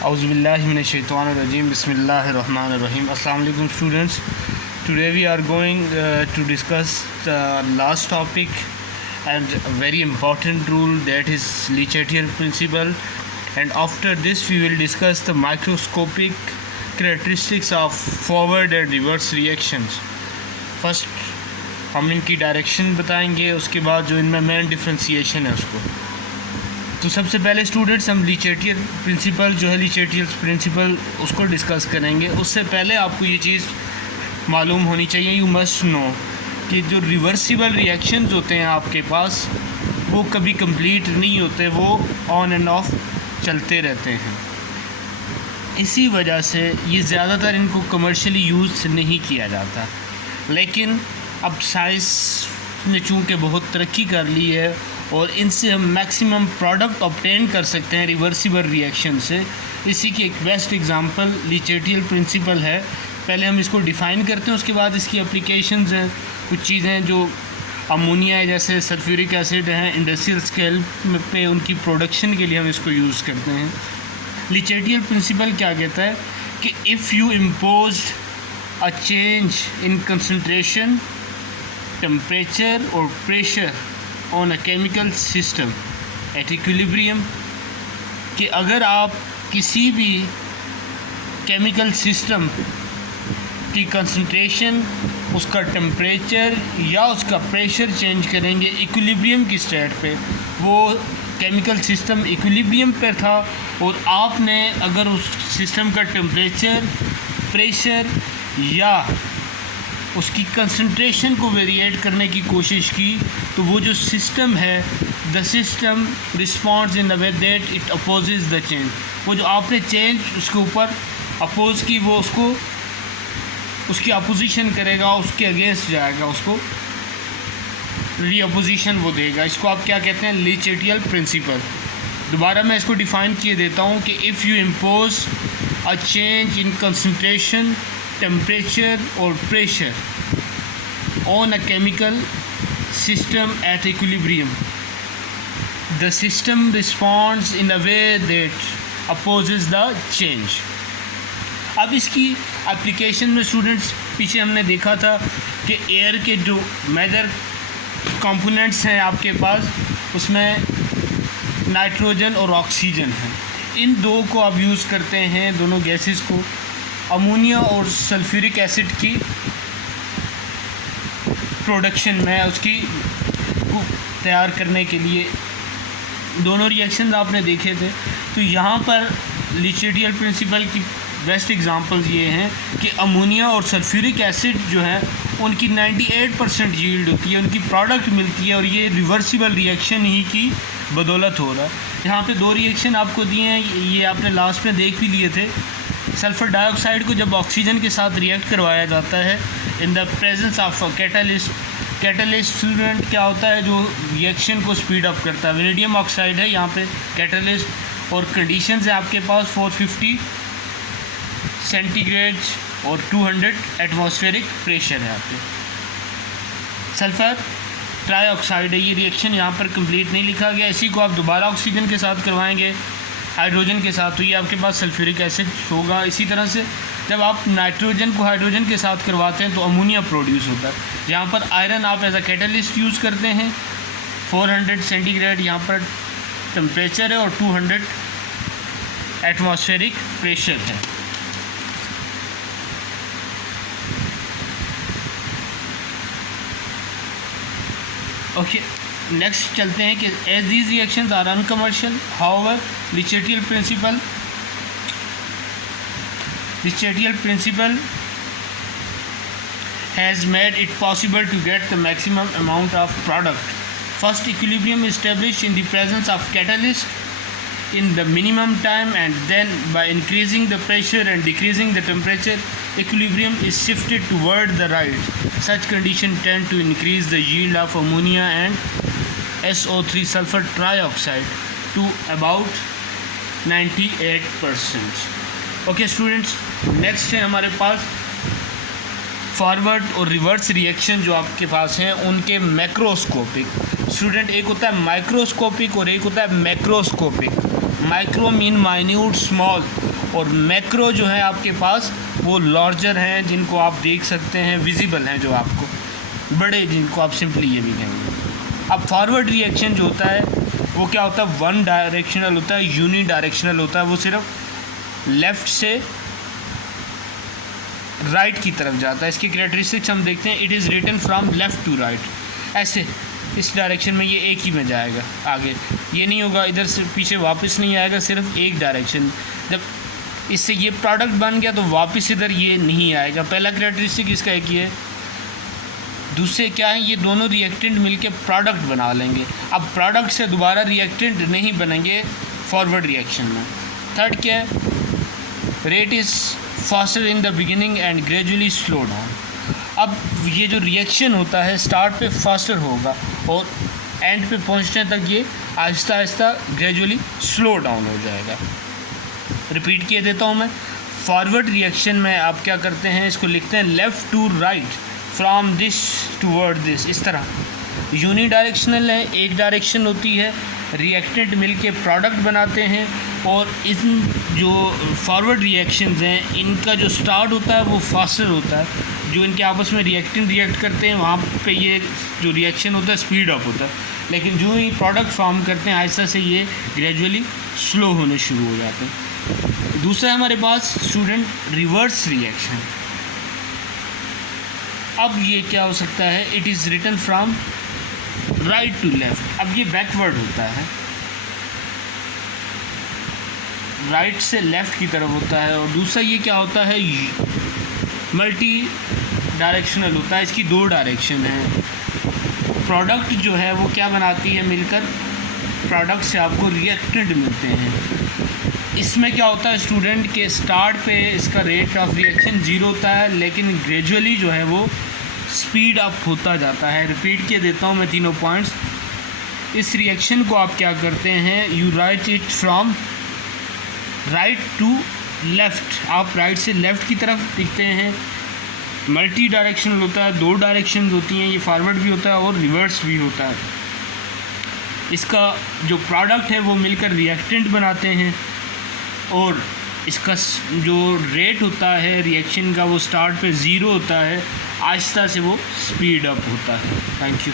Auzubillahiminash-shaytanir-rajim. Bismillahir-rahmanir-rahim. Assalamu alaikum students. Today we are going to discuss the last topic and a very important rule, that is Le-Chatelier's principle, and after this we will discuss the microscopic characteristics of forward and reverse reactions. First हम इनकी direction बताएंगे, उसके बाद जो इनमें main differentiation है उसको। तो सबसे पहले स्टूडेंट्स हम Le-Chatelier's प्रिंसिपल जो है Le-Chatelier's प्रिंसिपल उसको डिस्कस करेंगे। उससे पहले आपको ये चीज़ मालूम होनी चाहिए, यू मस्ट नो, कि जो रिवर्सिबल रिएक्शंस होते हैं आपके पास वो कभी कंप्लीट नहीं होते, वो ऑन एंड ऑफ चलते रहते हैं। इसी वजह से ये ज़्यादातर इनको कमर्शियली यूज़ नहीं किया जाता, लेकिन अब साइंस ने चूँकि बहुत तरक्की कर ली है और इनसे हम मैक्सिमम प्रोडक्ट ऑब्टेन कर सकते हैं रिवर्सिबल रिएक्शन से। इसी की एक बेस्ट एग्जांपल Le-Chatelier's प्रिंसिपल है। पहले हम इसको डिफ़ाइन करते हैं, उसके बाद इसकी एप्लीकेशंस हैं। कुछ चीज़ें जो अमोनिया है, जैसे सल्फ्यूरिक एसिड हैं, इंडस्ट्रियल स्केल पे उनकी प्रोडक्शन के लिए हम इसको यूज़ करते हैं। Le-Chatelier's प्रिंसिपल क्या कहता है कि if you impose a change in concentration, temperature और pressure on a chemical system at equilibrium, कि अगर आप किसी भी केमिकल सिस्टम की कंसंट्रेशन, उसका टेम्परेचर या उसका प्रेशर चेंज करेंगे इक्विलिब्रियम की स्टेट पे, वो केमिकल सिस्टम इक्विलिब्रियम पर था और आपने अगर उस सिस्टम का टेम्परेचर, प्रेशर या उसकी कंसंट्रेशन को वेरिएट करने की कोशिश की, तो वो जो सिस्टम है, the system responds in the way that it opposes the change. वो जो आपने चेंज उसके ऊपर अपोज की, वो उसको उसकी अपोजिशन करेगा, उसके अगेंस्ट जाएगा, उसको री अपोजिशन वो देगा। इसको आप क्या कहते हैं? Le-Chatelier's principal. दोबारा मैं इसको डिफ़ाइन किए देता हूँ कि if you impose a change in concentration, temperature or pressure on a chemical system at equilibrium, the system responds in a way that opposes the change. अब इसकी एप्लीकेशन में स्टूडेंट्स, पीछे हमने देखा था कि एयर के जो मेजर कंपोनेंट्स हैं आपके पास, उसमें नाइट्रोजन और ऑक्सीजन है। इन दो को आप यूज़ करते हैं, दोनों गैसेस को, अमोनिया और सल्फ्यूरिक एसिड की प्रोडक्शन में, उसकी तैयार करने के लिए। दोनों रिएक्शंस आपने देखे थे। तो यहाँ पर Le-Chatelier's प्रिंसिपल की बेस्ट एग्जांपल्स ये हैं कि अमोनिया और सल्फ्यूरिक एसिड जो है उनकी 98% यील्ड होती है, उनकी प्रोडक्ट मिलती है, और ये रिवर्सिबल रिएक्शन ही की बदौलत हो रहा है। यहाँ पे दो रिएक्शन आपको दिए हैं, ये आपने लास्ट में देख भी लिए थे। सल्फ़र डाइऑक्साइड को जब ऑक्सीजन के साथ रिएक्ट करवाया जाता है in the presence of catalyst, catalyst student क्या होता है जो रिएक्शन को स्पीड अप करता है? वेनेडियम ऑक्साइड है यहाँ पे कैटलिस्ट, और कंडीशंस है आपके पास 450 सेंटीग्रेड और 200 एटमॉस्फेरिक प्रेशर है यहाँ पे। सल्फ़र ट्राईऑक्साइड है, ये रिएक्शन यहाँ पर कंप्लीट नहीं लिखा गया। इसी को आप दोबारा ऑक्सीजन के साथ करवाएंगे, हाइड्रोजन के साथ, तो ये आपके पास सल्फ्यूरिक एसिड होगा। इसी तरह से जब आप नाइट्रोजन को हाइड्रोजन के साथ करवाते हैं तो अमोनिया प्रोड्यूस होता है। यहाँ पर आयरन आप एज अ कैटलिस्ट यूज़ करते हैं। 400 सेंटीग्रेड यहाँ पर टेम्परेचर है और 200 एटमॉस्फेरिक प्रेशर है। ओके, नेक्स्ट चलते हैं कि as these reactions are uncommercial, however Le-Chatelier's principle has made it possible to get the maximum amount of product. First, equilibrium is established in the presence of catalyst in the minimum time, and then by increasing the pressure and decreasing the temperature, equilibrium is shifted toward the right. Such conditions tend to increase the yield of ammonia and SO3 sulfur trioxide to about 98%. Okay students, next है हमारे पास forward और reverse reaction जो आपके पास हैं उनके macroscopic. Student, एक होता है माइक्रोस्कोपिक और एक होता है macroscopic. Micro mean minute, small, और मैक्रो जो है आपके पास वो लार्जर हैं, जिनको आप देख सकते हैं, विजिबल हैं जो आपको, बड़े, जिनको आप सिंपली ये भी कहेंगे। अब फॉरवर्ड रिएक्शन जो होता है वो क्या होता है, वन डायरेक्शनल होता है, यूनी डायरेक्शनल होता है, वो सिर्फ लेफ़्ट से राइट की तरफ जाता है। इसकी कैरेक्टरिस्टिक्स हम देखते हैं, it is written from left to right, ऐसे इस डायरेक्शन में ये एक ही में जाएगा, आगे ये नहीं होगा, इधर से पीछे वापस नहीं आएगा, सिर्फ एक डायरेक्शन। जब इससे ये प्रोडक्ट बन गया तो वापस इधर ये नहीं आएगा। पहला कैरेक्टरिस्टिक इसका एक ही है। दूसरे क्या है, ये दोनों रिएक्टेंट मिलके प्रोडक्ट बना लेंगे। अब प्रोडक्ट से दोबारा रिएक्टेंट नहीं बनेंगे फॉरवर्ड रिएक्शन में। थर्ड क्या है, rate is faster in the beginning and gradually slow down. अब ये जो रिएक्शन होता है स्टार्ट पे फास्टर होगा और एंड पे पहुंचने तक ये Aahista Aahista gradually slow down हो जाएगा। रिपीट किए देता हूँ मैं। फॉरवर्ड रिएक्शन में आप क्या करते हैं, इसको लिखते हैं left to right, from this toward this, इस तरह। यूनी डायरेक्शनल है, एक डायरेक्शन होती है, रिएक्टेंट मिलके प्रोडक्ट बनाते हैं। और इन जो फॉरवर्ड रिएक्शंस हैं इनका जो स्टार्ट होता है वो फास्टर होता है। जो इनके आपस में रिएक्टेंट रिएक्ट करते हैं वहाँ पे ये जो रिएक्शन होता है स्पीड अप होता है, लेकिन जो ही प्रोडक्ट फॉर्म करते हैं आहिस्ता से ये ग्रेजुअली स्लो होने शुरू हो जाते हैं। दूसरा हमारे पास स्टूडेंट रिवर्स रिएक्शन। अब ये क्या हो सकता है, it is written from right to left. अब ये बैकवर्ड होता है, राइट से लेफ़्ट की तरफ होता है। और दूसरा ये क्या होता है, मल्टी डायरेक्शनल होता है, इसकी दो डायरेक्शन है। प्रोडक्ट जो है वो क्या बनाती है, मिलकर प्रोडक्ट से आपको रिएक्टेंट मिलते हैं। इसमें क्या होता है स्टूडेंट के स्टार्ट पे इसका रेट ऑफ रिएक्शन 0 होता है, लेकिन ग्रेजुअली जो है वो स्पीड अप होता जाता है। रिपीट किए देता हूँ मैं तीनों पॉइंट्स। इस रिएक्शन को आप क्या करते हैं, you write it from right to left, आप राइट से लेफ़्ट की तरफ लिखते हैं। मल्टी डायरेक्शनल होता है, दो डायरेक्शन होती हैं, ये फॉरवर्ड भी होता है और रिवर्स भी होता है। इसका जो प्रोडक्ट है वो मिलकर रिएक्टेंट बनाते हैं और इसका जो रेट होता है रिएक्शन का वो स्टार्ट पे 0 होता है, आहिस्ता से वो स्पीड अप होता है। Thank you.